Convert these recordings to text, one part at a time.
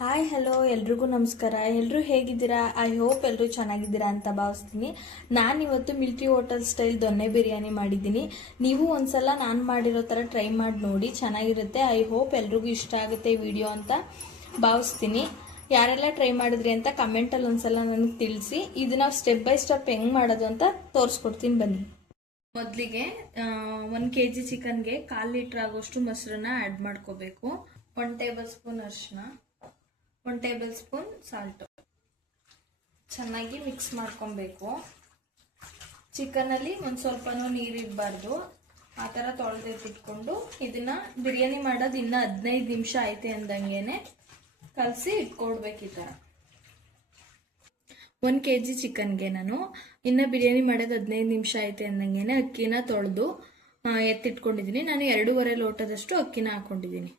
Hi hello ಎಲ್ರಿಗೂ ನಮಸ್ಕಾರ. ಎಲ್ಲರೂ ಹೇಗಿದ್ದೀರಾ? ಐ ಹೋಪ್ ಎಲ್ಲರೂ ಚೆನ್ನಾಗಿದ್ದೀರಾ ಅಂತ ಭಾವಿಸ್ತೀನಿ. ನಾನಿವತ್ತು ಮಿಲ್ಟ್ರಿ ಹೋಟೆಲ್ ಸ್ಟೈಲ್ ದೊನ್ನೆ ಬಿರಿಯಾನಿ ಮಾಡಿದ್ದೀನಿ. ನೀವು ಒಂದ್ಸಲ ನಾನು ಮಾಡಿರೋ ಥರ ಟ್ರೈ ಮಾಡಿ ನೋಡಿ, ಚೆನ್ನಾಗಿರುತ್ತೆ. ಐ ಹೋಪ್ ಎಲ್ರಿಗೂ ಇಷ್ಟ ಆಗುತ್ತೆ ಈ ವಿಡಿಯೋ ಅಂತ ಭಾವಿಸ್ತೀನಿ. ಯಾರೆಲ್ಲ ಟ್ರೈ ಮಾಡಿದ್ರಿ ಅಂತ ಕಮೆಂಟಲ್ಲಿ ಒಂದ್ಸಲ ನನಗೆ ತಿಳಿಸಿ. ಇದನ್ನ ಸ್ಟೆಪ್ ಬೈ ಸ್ಟೆಪ್ ಹೆಂಗೆ ಮಾಡೋದು ಅಂತ ತೋರಿಸ್ಕೊಡ್ತೀನಿ ಬನ್ನಿ. ಮೊದಲಿಗೆ 1 kg ಚಿಕನ್ಗೆ 1/4 ಲೀಟ್ರ್ ಆಗೋಷ್ಟು ಮೊಸರನ್ನ ಆ್ಯಡ್ ಮಾಡ್ಕೋಬೇಕು. 1 ಟೇಬಲ್ ಸ್ಪೂನ್ ಅರಿಶಿನ, 1 ಟೇಬಲ್ ಸ್ಪೂನ್ ಸಾಲ್ಟು ಚೆನ್ನಾಗಿ ಮಿಕ್ಸ್ ಮಾಡ್ಕೊಬೇಕು. ಚಿಕನಲ್ಲಿ ಒಂದು ಸ್ವಲ್ಪನೂ ನೀರಿರಬಾರ್ದು, ಆ ಥರ ತೊಳೆದಿಟ್ಕೊಂಡು ಇದನ್ನ ಬಿರಿಯಾನಿ ಮಾಡೋದು ಇನ್ನು 15 ನಿಮಿಷ ಐತೆ ಅಂದಂಗೆನೆ ಕಲಸಿ ಇಟ್ಕೊಡ್ಬೇಕು. ಈ ಥರ 1 kg ಚಿಕನ್ಗೆ ನಾನು ಇನ್ನು ಬಿರಿಯಾನಿ ಮಾಡೋದು 15 ನಿಮಿಷ ಐತೆ ಅಂದಂಗೆನೆ ಅಕ್ಕಿನ ತೊಳೆದು ಎತ್ತಿಟ್ಕೊಂಡಿದ್ದೀನಿ. ನಾನು 2.5 ಲೋಟದಷ್ಟು ಅಕ್ಕಿನ ಹಾಕೊಂಡಿದ್ದೀನಿ.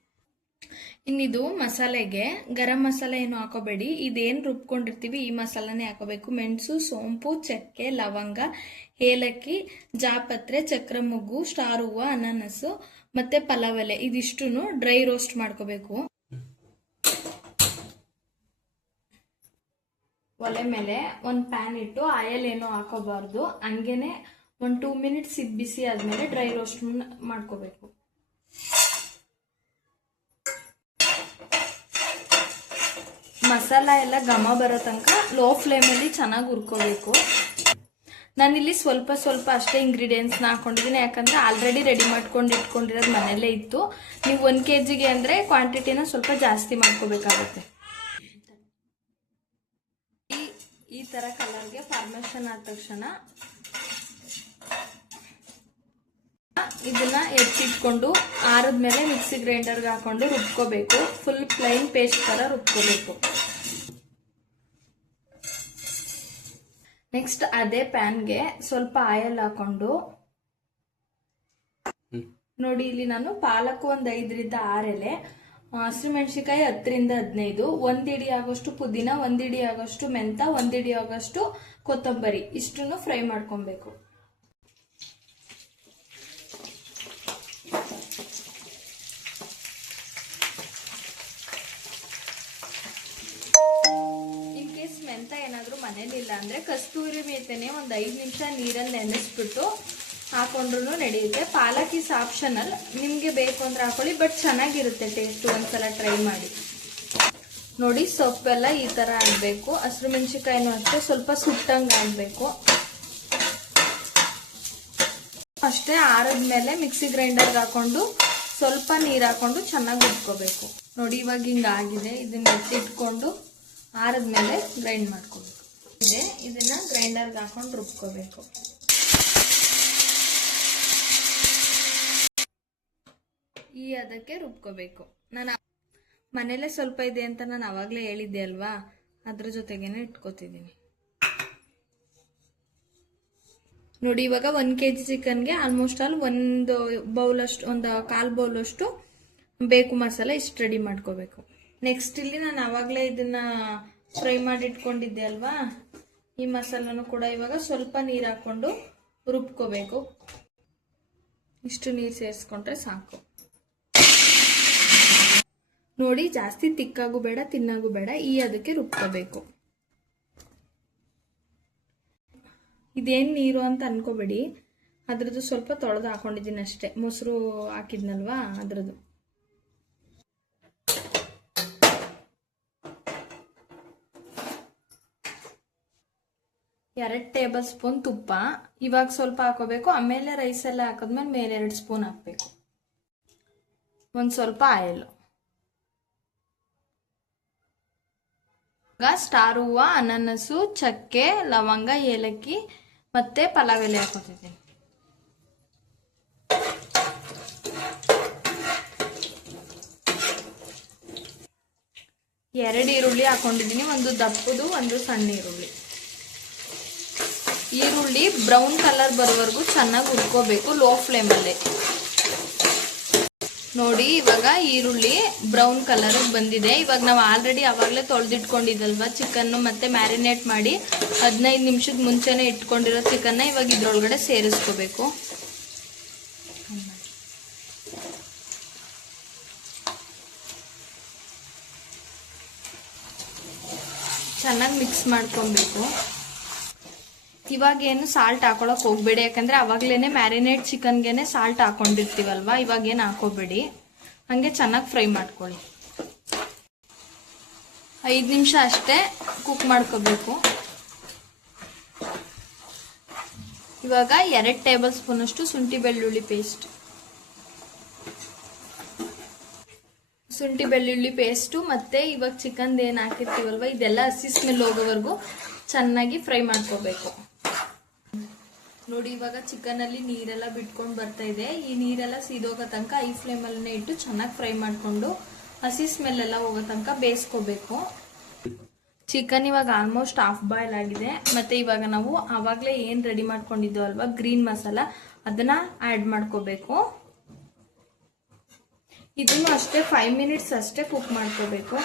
ಇನ್ನಿದು ಮಸಾಲೆಗೆ ಗರಂ ಮಸಾಲೆ ಏನು ಹಾಕೋಬೇಡಿ, ಇದೇನು ರುಬ್ಕೊಂಡಿರ್ತೀವಿ ಈ ಮಸಾಲಾನೇ ಹಾಕೋಬೇಕು. ಮೆಣಸು, ಸೋಂಪು, ಚಕ್ಕೆ, ಲವಂಗ, ಏಲಕ್ಕಿ, ಜಾಪತ್ರೆ, ಚಕ್ರ ಮೊಗ್ಗು, ಸ್ಟಾರ್ ಹೂವು, ಅನಾನಸು ಮತ್ತೆ ಪಲಾವ್ ಎಲೆ ಇದಿಷ್ಟು ಡ್ರೈ ರೋಸ್ಟ್ ಮಾಡ್ಕೋಬೇಕು. ಒಲೆ ಮೇಲೆ ಒಂದು ಪ್ಯಾನ್ ಇಟ್ಟು ಆಯಿಲ್ ಏನೋ ಹಾಕೋಬಾರ್ದು, ಹಂಗೇನೆ ಒಂದು 2 ಮಿನಿಟ್ಸ್ ಬಿಸಿ ಆದ್ಮೇಲೆ ಡ್ರೈ ರೋಸ್ಟ್ ಮಾಡ್ಕೋಬೇಕು. ಮಸಾಲ ಎಲ್ಲ ಘಮ ಬರೋ ತನಕ ಲೋ ಫ್ಲೇಮಲ್ಲಿ ಚೆನ್ನಾಗಿ ಹುರ್ಕೋಬೇಕು. ನಾನಿಲ್ಲಿ ಸ್ವಲ್ಪ ಅಷ್ಟೇ ಇಂಗ್ರೀಡಿಯೆಂಟ್ಸ್ನ ಹಾಕೊಂಡಿದ್ದೀನಿ, ಯಾಕಂದರೆ ಆಲ್ರೆಡಿ ರೆಡಿ ಮಾಡ್ಕೊಂಡು ಇಟ್ಕೊಂಡಿರೋದು ಮನೆಯಲ್ಲೇ ಇತ್ತು. ನೀವು 1 kgಗೆ ಅಂದರೆ ಕ್ವಾಂಟಿಟಿನ ಸ್ವಲ್ಪ ಜಾಸ್ತಿ ಮಾಡ್ಕೋಬೇಕಾಗುತ್ತೆ. ಈ ಥರ ಕಲರ್ಗೆ ಫಾರ್ಮೇಷನ್ ಆದ ತಕ್ಷಣ ಇದನ್ನ ಎತ್ತಿಟ್ಕೊಂಡು ಆರದ್ಮೇಲೆ ಮಿಕ್ಸಿ ಗ್ರೈಂಡರ್ಗೆ ಹಾಕೊಂಡು ರುಬ್ಕೋಬೇಕು. ಫುಲ್ ಪ್ಲೈನ್ ಪೇಸ್ಟ್ ತರ ರುಬ್ಕೋಬೇಕು. ನೆಕ್ಸ್ಟ್ ಅದೇ ಪ್ಯಾನ್ಗೆ ಸ್ವಲ್ಪ ಆಯಿಲ್ ಹಾಕೊಂಡು ನೋಡಿ, ಇಲ್ಲಿ ನಾನು ಪಾಲಕ್ ಒಂದು 5ರಿಂದ 6 ಎಲೆ, ಹಸಿಮೆಣಸಿಕಾಯಿ 10ರಿಂದ 15, 1 ಹಿಡಿ ಆಗೋಷ್ಟು ಪುದೀನ, 1 ಹಿಡಿ ಆಗೋಷ್ಟು ಮೆಂತ, 1 ಹಿಡಿ ಆಗೋಷ್ಟು ಕೊತ್ತಂಬರಿ ಇಷ್ಟನ್ನು ಫ್ರೈ ಮಾಡ್ಕೊಬೇಕು. ಇನ್ ಕೇಸ್ ಮೆಂತ ಏನಾದರೂ ಮನೇಲಿಲ್ಲ ಅಂದರೆ ಕಸ್ತೂರಿ ಮೇಥಿನೇ ಒಂದು 5 ನಿಮಿಷ ನೀರಲ್ಲಿ ನೆನೆಸ್ಬಿಟ್ಟು ಹಾಕೊಂಡ್ರು ನಡೆಯುತ್ತೆ. ಪಾಲಕ್ ಇಸ್ ಆಪ್ಷನಲ್, ನಿಮಗೆ ಬೇಕು ಅಂದ್ರೆ ಹಾಕೊಳ್ಳಿ, ಬಟ್ ಚೆನ್ನಾಗಿರುತ್ತೆ ಟೇಸ್ಟ್. ಒಂದ್ಸಲ ಟ್ರೈ ಮಾಡಿ ನೋಡಿ. ಸೊಪ್ಪೆಲ್ಲ ಈ ಥರ ಆಗಬೇಕು. ಹಸಿರು ಮೆಣಸಿಕಾಯಿನೂ ಅಷ್ಟೇ ಸ್ವಲ್ಪ ಸುಟ್ಟಂಗೆ ಆಗಬೇಕು. ಅಷ್ಟೇ ಆರದ್ಮೇಲೆ ಮಿಕ್ಸಿ ಗ್ರೈಂಡರ್ಗೆ ಹಾಕೊಂಡು ಸ್ವಲ್ಪ ನೀರು ಹಾಕೊಂಡು ಚೆನ್ನಾಗಿ ರುಬ್ಕೋಬೇಕು. ನೋಡಿ ಇವಾಗ ಹಿಂಗಾಗಿದೆ. ಇದನ್ನ ಎತ್ತಿಟ್ಕೊಂಡು ಆರದ್ಮೇಲೆ ಗ್ರೈಂಡ್ ಮಾಡ್ಕೋಬೇಕು. ಇದನ್ನ ಗ್ರೈಂಡರ್ಗೆ ಹಾಕೊಂಡು ರುಬ್ಕೋಬೇಕು. ಈ ಅದಕ್ಕೆ ರುಬ್ಕೋಬೇಕು. ನಾನು ಮನೇಲೆ ಸ್ವಲ್ಪ ಇದೆ ಅಂತ ನಾನು ಅವಾಗಲೇ ಹೇಳಿದ್ದೆ ಅಲ್ವಾ, ಅದ್ರ ಜೊತೆಗೇನೆ ಇಟ್ಕೋತಿದ್ದೀನಿ. ನೋಡಿ ಇವಾಗ 1 kg ಚಿಕನ್ಗೆ ಆಲ್ಮೋಸ್ಟ್ ಆಲ್ 1 ಬೌಲಷ್ಟು, ಒಂದು 1/4 ಬೌಲಷ್ಟು ಬೇಕು ಮಸಾಲೆ ಇಷ್ಟು ರೆಡಿ ಮಾಡ್ಕೋಬೇಕು. ನೆಕ್ಸ್ಟ್ ಇಲ್ಲಿ ನಾನು ಆವಾಗಲೇ ಇದನ್ನ ಫ್ರೈ ಮಾಡಿ ಇಟ್ಕೊಂಡಿದ್ದೆ ಅಲ್ವಾ, ಈ ಮಸಾಲನು ಕೂಡ ಇವಾಗ ಸ್ವಲ್ಪ ನೀರು ಹಾಕೊಂಡು ರುಬ್ಕೋಬೇಕು. ಇಷ್ಟು ನೀರು ಸೇರಿಸ್ಕೊಂಡ್ರೆ ಸಾಕು. ನೋಡಿ ಜಾಸ್ತಿ ತಿಕ್ಕಾಗೂ ಬೇಡ, ತಿನ್ನಾಗೂ ಬೇಡ, ಈ ಅದಕ್ಕೆ ರುಬ್ಕೋಬೇಕು. ಇದೇನು ನೀರು ಅಂತ ಅನ್ಕೋಬೇಡಿ, ಅದ್ರದ್ದು ಸ್ವಲ್ಪ ತೊಳೆದು ಹಾಕೊಂಡಿದ್ದೀನಿ ಅಷ್ಟೇ, ಮೊಸರು ಹಾಕಿದ್ನಲ್ವಾ ಅದ್ರದ್ದು. ಎರಡು ಟೇಬಲ್ ಸ್ಪೂನ್ ತುಪ್ಪ ಇವಾಗ ಸ್ವಲ್ಪ ಹಾಕೋಬೇಕು. ಆಮೇಲೆ ರೈಸ್ ಎಲ್ಲ ಹಾಕಿದ್ಮೇಲೆ ಮೇಲೆ 2 ಸ್ಪೂನ್ ಹಾಕಬೇಕು. ಒಂದು ಸ್ವಲ್ಪ ಆಯಿಲ್, ಸ್ಟಾರ್ ಹೂವು, ಅನಾನಸು, ಚಕ್ಕೆ, ಲವಂಗ, ಏಲಕ್ಕಿ ಮತ್ತೆ ಪಲಾವ್ ಎಲೆ ಹಾಕೋತಿದ್ದೀನಿ. ಎರಡು ಈರುಳ್ಳಿ ಹಾಕೊಂಡಿದ್ದೀನಿ, ಒಂದು ದಪ್ಪದು ಒಂದು ಸಣ್ಣ ಈರುಳ್ಳಿ. ಈರುಳ್ಳಿ ಬ್ರೌನ್ ಕಲರ್ ಬರೋವರೆಗೂ ಚೆನ್ನಾಗಿ ಹುರ್ಕೋಬೇಕು ಲೋ ಫ್ಲೇಮಲ್ಲಿ. ನೋಡಿ ಇವಾಗ ಈರುಳ್ಳಿ ಬ್ರೌನ್ ಕಲರ್ ಬಂದಿದೆ. ಇವಾಗ ನಾವು ಆಲ್ರೆಡಿ ಅವಾಗಲೇ ತೊಳೆದಿಟ್ಕೊಂಡಿದ್ದಲ್ವ ಚಿಕನ್ನು, ಮತ್ತೆ ಮ್ಯಾರಿನೇಟ್ ಮಾಡಿ 15 ನಿಮಿಷದ ಮುಂಚೆನೇ ಇಟ್ಕೊಂಡಿರೋ ಚಿಕನ್ನ ಇವಾಗ ಇದ್ರೊಳಗಡೆ ಸೇರಿಸ್ಕೋಬೇಕು. ಚೆನ್ನಾಗಿ ಮಿಕ್ಸ್ ಮಾಡ್ಕೊಬೇಕು. ಇವಾಗೇನು ಸಾಲ್ಟ್ ಹಾಕೊಳಕ್ ಹೋಗ್ಬೇಡಿ, ಯಾಕಂದ್ರೆ ಅವಾಗ್ಲೇನೆ ಮ್ಯಾರಿನೇಟ್ ಚಿಕನ್ಗೆನೆ ಸಾಲ್ಟ್ ಹಾಕೊಂಡಿರ್ತೀವಲ್ವಾ, ಇವಾಗೇನು ಹಾಕೋಬೇಡಿ. ಹಂಗೆ ಚೆನ್ನಾಗಿ ಫ್ರೈ ಮಾಡ್ಕೊಳ್ಳಿ. 5 ನಿಮಿಷ ಅಷ್ಟೇ ಕುಕ್ ಮಾಡ್ಕೋಬೇಕು. ಇವಾಗ 2 ಟೇಬಲ್ ಸ್ಪೂನ್ ಅಷ್ಟು ಶುಂಠಿ ಬೆಳ್ಳುಳ್ಳಿ ಪೇಸ್ಟು ಮತ್ತೆ ಇವಾಗ ಚಿಕನ್ ಏನು ಹಾಕಿರ್ತೀವಲ್ವ ಇದೆಲ್ಲ ಹಸಿ ಸ್ಮೆಲ್ ಹೋಗೋವರೆಗೂ ಚೆನ್ನಾಗಿ ಫ್ರೈ ಮಾಡ್ಕೋಬೇಕು. ನೋಡಿ ಇವಾಗ ಚಿಕನ್ ಅಲ್ಲಿ ನೀರೆಲ್ಲ ಬಿಟ್ಕೊಂಡು ಬರ್ತಾ ಇದೆ. ಈ ನೀರೆಲ್ಲ ಸೀದೋಗೋ ತನಕ ಐ ಫ್ಲೇಮಲ್ಲೇ ಇಟ್ಟು ಚೆನ್ನಾಗಿ ಫ್ರೈ ಮಾಡಿಕೊಂಡು ಹಸಿ ಸ್ಮೆಲ್ ಎಲ್ಲ ಹೋಗೋ ತನಕ ಬೇಯಿಸ್ಕೋಬೇಕು. ಚಿಕನ್ ಇವಾಗ ಆಲ್ಮೋಸ್ಟ್ ಹಾಫ್ ಬಾಯ್ಲ್ ಆಗಿದೆ. ಮತ್ತೆ ಇವಾಗ ನಾವು ಆವಾಗಲೇ ಏನು ರೆಡಿ ಮಾಡ್ಕೊಂಡಿದ್ದೋ ಅಲ್ವಾ ಗ್ರೀನ್ ಮಸಾಲ, ಅದನ್ನ ಆ್ಯಡ್ ಮಾಡ್ಕೋಬೇಕು. ಇದನ್ನು ಅಷ್ಟೇ 5 ಮಿನಿಟ್ಸ್ ಅಷ್ಟೇ ಕುಕ್ ಮಾಡ್ಕೋಬೇಕು.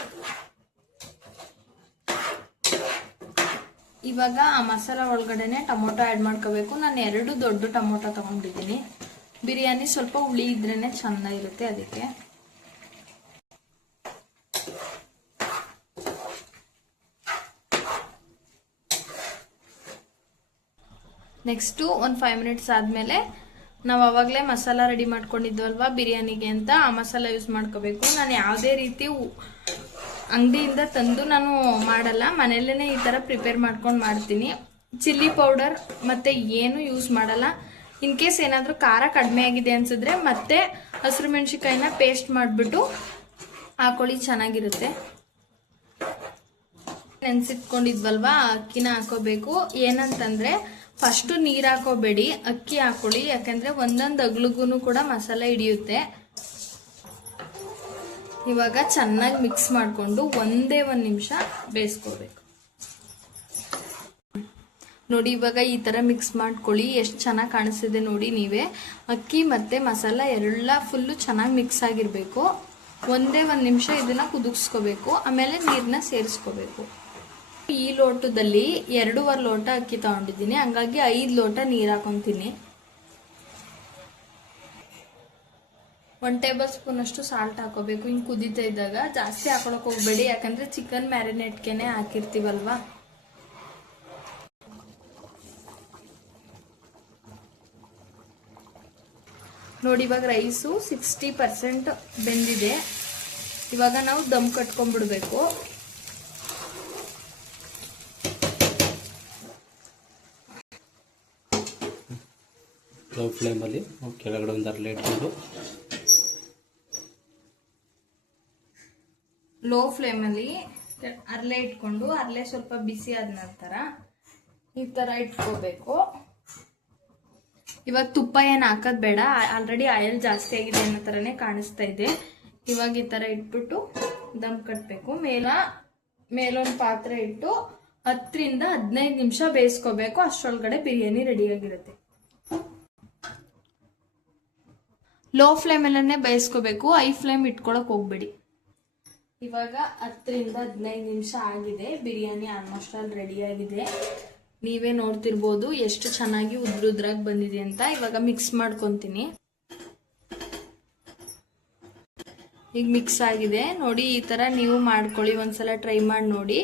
ಇವಾಗ ಆ ಮಸಾಲ ಒಳಗಡೆನೆ ಟೊಮೊಟೊ ಆ್ಯಡ್ ಮಾಡ್ಕೋಬೇಕು. ನಾನು 2 ದೊಡ್ಡ ಟೊಮೊಟೊ ತಗೊಂಡಿದ್ದೀನಿ. ಬಿರಿಯಾನಿ ಸ್ವಲ್ಪ ಹುಳಿ ಇದ್ರೇನೆ ಚೆನ್ನಾಗಿರುತ್ತೆ, ಅದಕ್ಕೆ. ನೆಕ್ಸ್ಟು ಒಂದು 5 ಮಿನಿಟ್ಸ್ ಆದಮೇಲೆ ನಾವು ಆವಾಗಲೇ ಮಸಾಲ ರೆಡಿ ಮಾಡ್ಕೊಂಡಿದ್ವಲ್ವಾ ಬಿರಿಯಾನಿಗೆ ಅಂತ, ಆ ಮಸಾಲ ಯೂಸ್ ಮಾಡ್ಕೋಬೇಕು. ನಾನು ಯಾವುದೇ ರೀತಿ ಅಂಗಡಿಯಿಂದ ತಂದು ನಾನು ಮಾಡಲ್ಲ, ಮನೆಯಲ್ಲೇ ಈ ಥರ ಪ್ರಿಪೇರ್ ಮಾಡ್ಕೊಂಡು ಮಾಡ್ತೀನಿ. ಚಿಲ್ಲಿ ಪೌಡರ್ ಮತ್ತು ಏನು ಯೂಸ್ ಮಾಡಲ್ಲ. ಇನ್ ಕೇಸ್ ಏನಾದರೂ ಖಾರ ಕಡಿಮೆ ಆಗಿದೆ ಅನ್ಸಿದ್ರೆ ಮತ್ತೆ ಹಸಿರು ಮೆಣಸಿನ್ಕಾಯಿನ ಪೇಸ್ಟ್ ಮಾಡಿಬಿಟ್ಟು ಹಾಕೊಳ್ಳಿ, ಚೆನ್ನಾಗಿರುತ್ತೆ. ನೆನ್ಸಿಟ್ಕೊಂಡಿದ್ವಲ್ವಾ ಅಕ್ಕಿನ ಹಾಕೋಬೇಕು. ಏನಂತಂದರೆ ಫಸ್ಟು ನೀರು ಹಾಕೋಬೇಡಿ, ಅಕ್ಕಿ ಹಾಕೊಳ್ಳಿ, ಯಾಕಂದರೆ ಒಂದೊಂದು ಅಗ್ಲಿಗೂ ಕೂಡ ಮಸಾಲೆ ಹಿಡಿಯುತ್ತೆ. ಇವಾಗ ಚೆನ್ನಾಗಿ ಮಿಕ್ಸ್ ಮಾಡಿಕೊಂಡು 1 ನಿಮಿಷ ಬೇಯಿಸ್ಕೋಬೇಕು. ನೋಡಿ ಇವಾಗ ಈ ಥರ ಮಿಕ್ಸ್ ಮಾಡ್ಕೊಳ್ಳಿ, ಎಷ್ಟು ಚೆನ್ನಾಗಿ ಕಾಣಿಸ್ತಿದೆ ನೋಡಿ ನೀವೇ. ಅಕ್ಕಿ ಮತ್ತು ಮಸಾಲ ಎಲ್ಲ ಫುಲ್ಲು ಚೆನ್ನಾಗಿ ಮಿಕ್ಸ್ ಆಗಿರಬೇಕು. 1 ನಿಮಿಷ ಇದನ್ನು ಕುದಿಸ್ಕೋಬೇಕು. ಆಮೇಲೆ ನೀರನ್ನ ಸೇರಿಸ್ಕೋಬೇಕು. ಈ ಲೋಟದಲ್ಲಿ 2.5 ಲೋಟ ಅಕ್ಕಿ ತಗೊಂಡಿದ್ದೀನಿ, ಹಂಗಾಗಿ 5 ಲೋಟ ನೀರು ಹಾಕೊತೀನಿ. 1 ಟೇಬಲ್ ಸ್ಪೂನ್ ಅಷ್ಟು ಸಾಲ್ಟ್ ಹಾಕೋಬೇಕು. ಹಿಂಗೆ ಕುದೀತಾ ಇದ್ದಾಗ ಜಾಸ್ತಿ ಹಾಕೊಳಕ್ ಹೋಗ್ಬೇಡಿ, ಯಾಕಂದ್ರೆ ಚಿಕನ್ ಮ್ಯಾರಿನೇಟ್ಗೆನೆ ಹಾಕಿರ್ತೀವಲ್ವಾ. ನೋಡಿ ಇವಾಗ ರೈಸು 60% ಬೆಂದಿದೆ. ಇವಾಗ ನಾವು ದಮ್ ಕಟ್ಕೊಂಡ್ಬಿಡ್ಬೇಕು. ಲೋ ಫ್ಲೇಮಲ್ಲಿ ಕೆಳಗಡೆ ಒಂದು ಅರ್ಲೆ ಇಟ್ಕೊಂಡು ಲೋ ಫ್ಲೇಮಲ್ಲಿ ಅರ್ಲೆ ಇಟ್ಕೊಂಡು ಅರ್ಲೆ ಸ್ವಲ್ಪ ಬಿಸಿ ಆದ ನಂತರ ಈ ಥರ ಇಟ್ಕೋಬೇಕು. ಇವಾಗ ತುಪ್ಪ ಏನು ಹಾಕೋದು ಬೇಡ, ಆಲ್ರೆಡಿ ಆಯಿಲ್ ಜಾಸ್ತಿ ಆಗಿದೆ ಅನ್ನೋ ಥರನೇ ಕಾಣಿಸ್ತಾ ಇದೆ. ಇವಾಗ ಈ ಥರ ಇಟ್ಬಿಟ್ಟು ದಮ್ ಕಟ್ಟಬೇಕು. ಮೇಲೊಂದು ಪಾತ್ರೆ ಇಟ್ಟು 10 ರಿಂದ 15 ನಿಮಿಷ ಬೇಯಿಸ್ಕೋಬೇಕು. ಅಷ್ಟರೊಳಗಡೆ ಬಿರಿಯಾನಿ ರೆಡಿಯಾಗಿರುತ್ತೆ. ಲೋ ಫ್ಲೇಮಲ್ಲೇ ಬೇಯಿಸ್ಕೋಬೇಕು, ಐ ಫ್ಲೇಮ್ ಇಟ್ಕೊಳಕ್ ಹೋಗ್ಬೇಡಿ. ಇವಾಗ 10 ರಿಂದ 15 ನಿಮಿಷ ಆಗಿದೆ. ಬಿರಿಯಾನಿ ಆಲ್ಮೋಸ್ಟ್ ಆಲ್ ರೆಡಿಯಾಗಿದೆ. ನೀವೇ ನೋಡ್ತಿರ್ಬೋದು ಎಷ್ಟು ಚೆನ್ನಾಗಿ ಉದ್ರುದ್ರಾಗಿ ಬಂದಿದೆ ಅಂತ. ಇವಾಗ ಮಿಕ್ಸ್ ಮಾಡ್ಕೊತೀನಿ. ಈಗ ಮಿಕ್ಸ್ ಆಗಿದೆ ನೋಡಿ. ಈ ಥರ ನೀವು ಮಾಡ್ಕೊಳ್ಳಿ, ಒಂದ್ಸಲ ಟ್ರೈ ಮಾಡಿ ನೋಡಿ.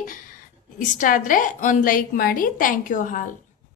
ಇಷ್ಟ ಆದರೆ ಒಂದು ಲೈಕ್ ಮಾಡಿ. Thank you all.